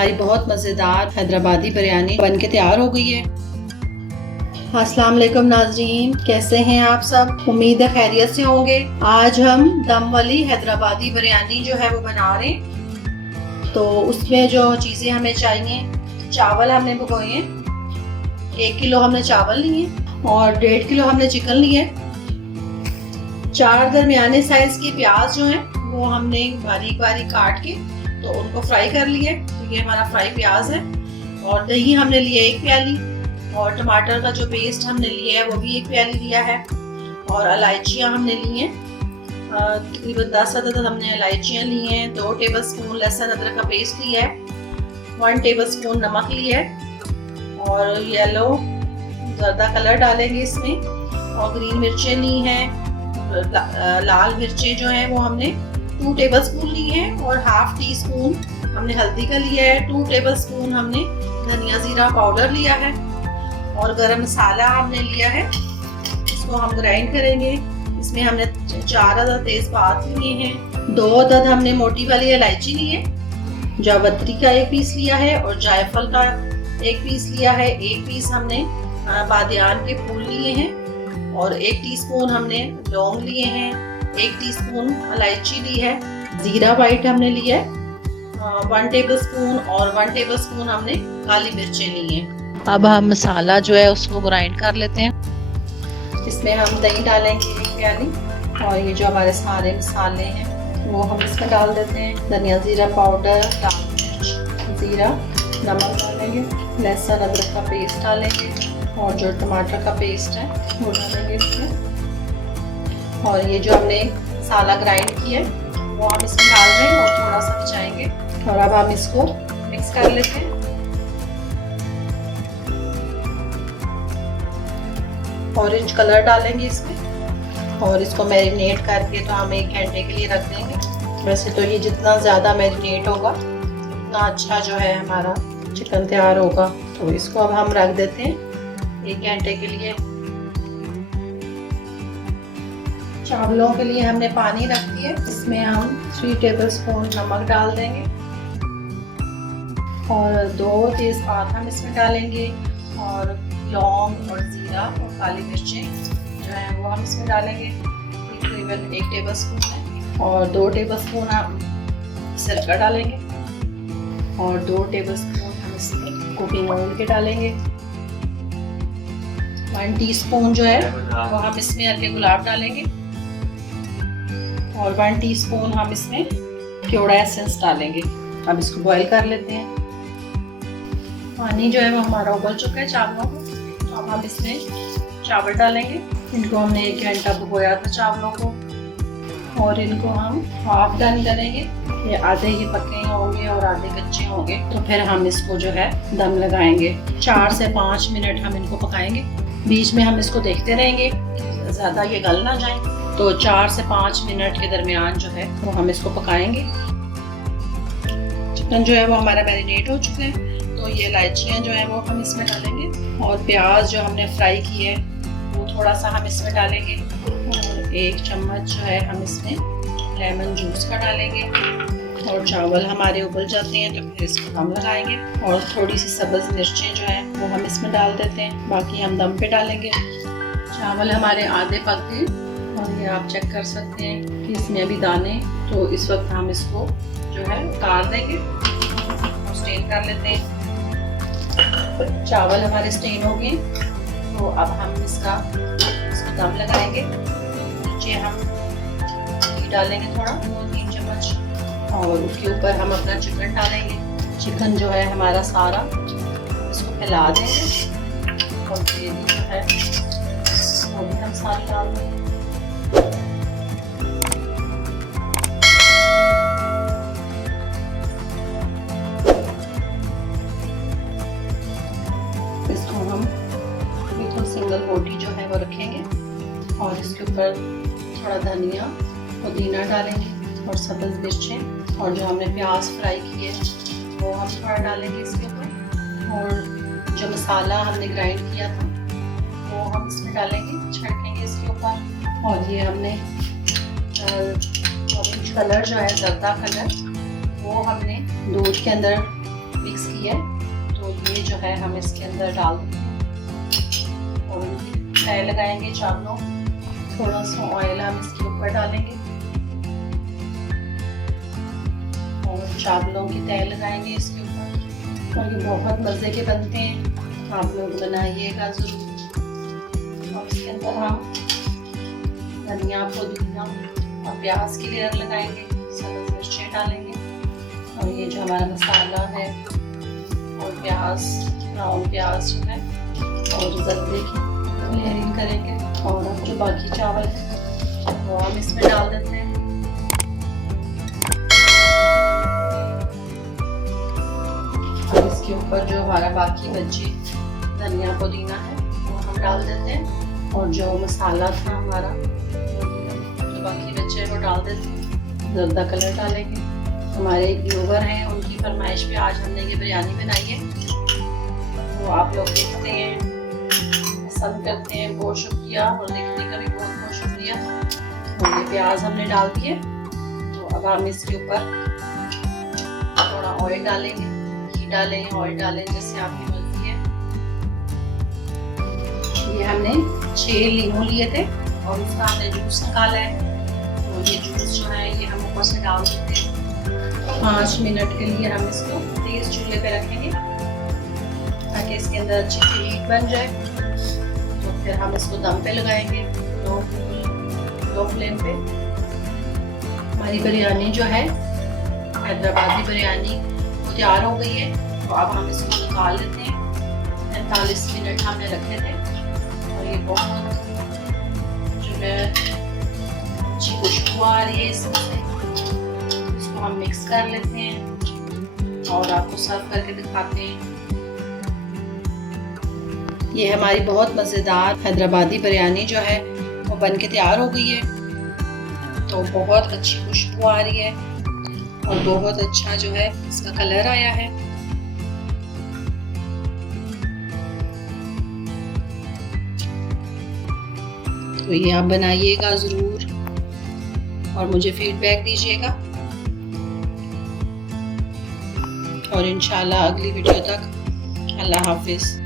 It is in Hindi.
हमारी बहुत मज़ेदार हैदराबादी बिरयानी बनके तैयार हो गई है। अस्सलाम वालेकुम नाज़रीन, कैसे हैं आप सब? उम्मीद है खैरियत से होंगे। आज हम दम वाली हैदराबादी बिरयानी जो है वो बना रहे हैं। तो उसमें जो चीज़ें हमें चाहिए, चावल हमने भिगोए हैं, 1 किलो हमने चावल लिए और 1.5 किलो हमने चिकन लिया है। 4 दरमियाने साइज के प्याज जो हैं वो हमने बारीक बारीक काट के तो उनको फ्राई कर लिया। तो ये हमारा फ्राई प्याज है। और दही हमने लिया 1 प्याली और टमाटर का जो पेस्ट हमने लिया है वो भी 1 प्याली लिया है। और इलायचियाँ हमने ली हैं, तकरीबन 10 अदद हमने इलायचियाँ ली हैं। 2 टेबलस्पून लहसुन अदरक का पेस्ट लिया है, 1 टेबलस्पून नमक लिया है और येलो ज़र्दा कलर डालेंगे इसमें। और ग्रीन मिर्चें ली हैं, लाल मिर्चें जो हैं वो हमने 2 टेबलस्पून ली हैं और ½ टीस्पून हमने हल्दी का लिया है। 2 टेबलस्पून हमने धनिया जीरा पाउडर लिया है और गरम मसाला हमने लिया है। इसको हम ग्राइंड करेंगे। इसमें हमने 4 अदद तेज़पात लिए हैं, 2 अदद हमने मोटी वाली इलायची ली है, जावित्री का 1 पीस लिया है और जायफल का 1 पीस लिया है। 1 पीस हमने बादियान के फूल लिए हैं और 1 टीस्पून हमने लौंग लिए हैं, 1 टीस्पून इलायची ली है। जीरा वाइट हमने लिया है 1 टेबलस्पून और 1 टेबलस्पून हमने काली मिर्चें ली हैं। अब हम मसाला जो है उसको ग्राइंड कर लेते हैं। इसमें हम दही डालेंगे 1 प्याली और ये जो हमारे सारे मसाले हैं वो हम इसमें डाल देते हैं। धनिया जीरा पाउडर, लाल मिर्च, जीरा, नमक डालेंगे, लहसुन अदरक का पेस्ट डालेंगे और जो टमाटर का पेस्ट है वो डालेंगे इसमें। और ये जो हमने मसाला ग्राइंड किया है वो हम इसमें डाल रहे हैं और थोड़ा सा बचाएंगे। और अब हम इसको मिक्स कर लेते हैं। ऑरेंज कलर डालेंगे इसमें और इसको मैरिनेट करके तो हम 1 घंटे के लिए रख देंगे। वैसे तो ये जितना ज़्यादा मैरिनेट होगा उतना अच्छा जो है हमारा चिकन तैयार होगा। तो इसको अब हम रख देते हैं 1 घंटे के लिए। चावलों के लिए हमने पानी रख दिया। इसमें हम 3 टेबलस्पून नमक डाल देंगे और 2 तेज़पात हम इसमें डालेंगे और लौंग और जीरा और काली मिर्चें जो है वो हम इसमें डालेंगे। तकरीबन 1 टेबलस्पून है और 2 टेबलस्पून हम सिरका डालेंगे और 2 टेबलस्पून हम इसमें कुकिंग ऑयल के डालेंगे। 1 टीस्पून जो है वो हम इसमें अर्के गुलाब डालेंगे और 1 टीस्पून हम इसमें क्योड़ा एसेंस डालेंगे। अब इसको बॉईल कर लेते हैं। पानी जो है वो हमारा उबल चुका है चावलों को। तो अब हम इसमें चावल डालेंगे। इनको हमने 1 घंटा भिगोया था चावलों को और इनको हम हाफ डन करेंगे। ये आधे ही पके होंगे और आधे कच्चे होंगे। तो फिर हम इसको जो है दम लगाएंगे। 4 से 5 मिनट हम इनको पकाएंगे। बीच में हम इसको देखते रहेंगे ज़्यादा ये गल ना जाए। तो 4 से 5 मिनट के दरमियान जो है वो हम इसको पकाएंगे। चिकन जो है वो हमारा मैरिनेट हो चुका है। तो ये इलायचियाँ जो है वो हम इसमें डालेंगे और प्याज जो हमने फ्राई की है वो थोड़ा सा हम इसमें डालेंगे और 1 चम्मच जो है हम इसमें लेमन जूस का डालेंगे। और चावल हमारे उबल जाते हैं तो फिर इसको दम लगाएंगे और थोड़ी सी सब्ज़ मिर्चें जो है वो हम इसमें डाल देते हैं। बाकी हम दम पे डालेंगे। चावल हमारे आधे पक गए और ये आप चेक कर सकते हैं कि इसमें अभी दाने। तो इस वक्त हम इसको जो है उतार देंगे और स्टेन कर लेते हैं। चावल हमारे स्टेन हो गए। तो अब हम इसको दम लगाएंगे। नीचे हम घी डालेंगे थोड़ा 2-3 चम्मच और उसके ऊपर हम अपना चिकन डालेंगे। चिकन जो है हमारा सारा इसको फैला देंगे और ग्रेवी जो है वो भी हम सारी डाल देंगे। इसको हम बिल्कुल सिंगल बोटी जो है वो रखेंगे और इसके ऊपर थोड़ा धनिया पुदीना डालेंगे और सब्ज़ मिर्चें और जो हमने प्याज फ्राई किए वो हम थोड़ा डालेंगे इसके ऊपर। और जो मसाला हमने ग्राइंड किया था वो हम इसमें डालेंगे, छिड़केंगे इसके ऊपर। और ये हमने ऑरेंज कलर जो है, जर्दा कलर, वो हमने दूध के अंदर मिक्स किया है। तो ये जो है हम इसके अंदर डाल देते हैं और तय लगाएंगे चावलों। थोड़ा सा ऑयल हम इसके ऊपर डालेंगे और चावलों की तय लगाएंगे इसके ऊपर। और ये बहुत मज़े के बनते हैं, आप लोग बनाइएगा ज़रूर। और इसके अंदर हम धनिया, पुदीना और प्याज की लेयर लगाएंगे, सब्ज़ मिर्चें डालेंगे और ये जो हमारा मसाला है और प्याज, ब्राउन प्याज जो है और जर्दे की लेयरिंग करेंगे। और अब जो बाकी चावल है वो हम इसमें डाल देते हैं। अब इसके ऊपर जो हमारा बाकी बची धनिया पुदीना है वो हम डाल देते हैं और जो मसाला था हमारा जो बाकी बचे वो डाल देते हैं। जर्दा कलर डालेंगे। हमारे एक व्यूवर हैं, उनकी फरमाइश पे आज हमने ये बिरयानी बनाई है, तो आप लोग देखते हैं, पसंद करते हैं, बहुत शुक्रिया। और देखने का भी बहुत बहुत शुक्रिया। और ये प्याज हमने डाल दिए। तो अब हम इसके ऊपर थोड़ा ऑयल डालेंगे, घी डालें, ऑयल डालें, जैसे आपकी मर्जी है। ये हमने 6 लीमू लिए थे और उसका हमने जूस निकाला है। तो ये जूस जो है ये हम ऊपर से डाल देते हैं। 5 मिनट के लिए हम इसको तेज चूल्हे पे रखेंगे ताकि इसके अंदर अच्छी सी हीट बन जाए। तो फिर हम इसको दम पे लगाएंगे, लो फ्लेम पे। हमारी बिरयानी जो है हैदराबादी बिरयानी वो तैयार हो गई है। तो अब हम इसको निकाल लेते हैं। 45 मिनट हमने रखे थे और ये बहुत जो है अच्छी खुशबू आ रही है इसमें से। इसको हम मिक्स कर लेते हैं और आपको सर्व करके दिखाते हैं। ये हमारी बहुत मज़ेदार हैदराबादी बिरयानी जो है वो बन के तैयार हो गई है। तो बहुत अच्छी खुशबू आ रही है और बहुत अच्छा जो है इसका कलर आया है। तो ये आप बनाइएगा ज़रूर और मुझे फीडबैक दीजिएगा। और इंशाल्लाह अगली वीडियो तक अल्लाह हाफिज़।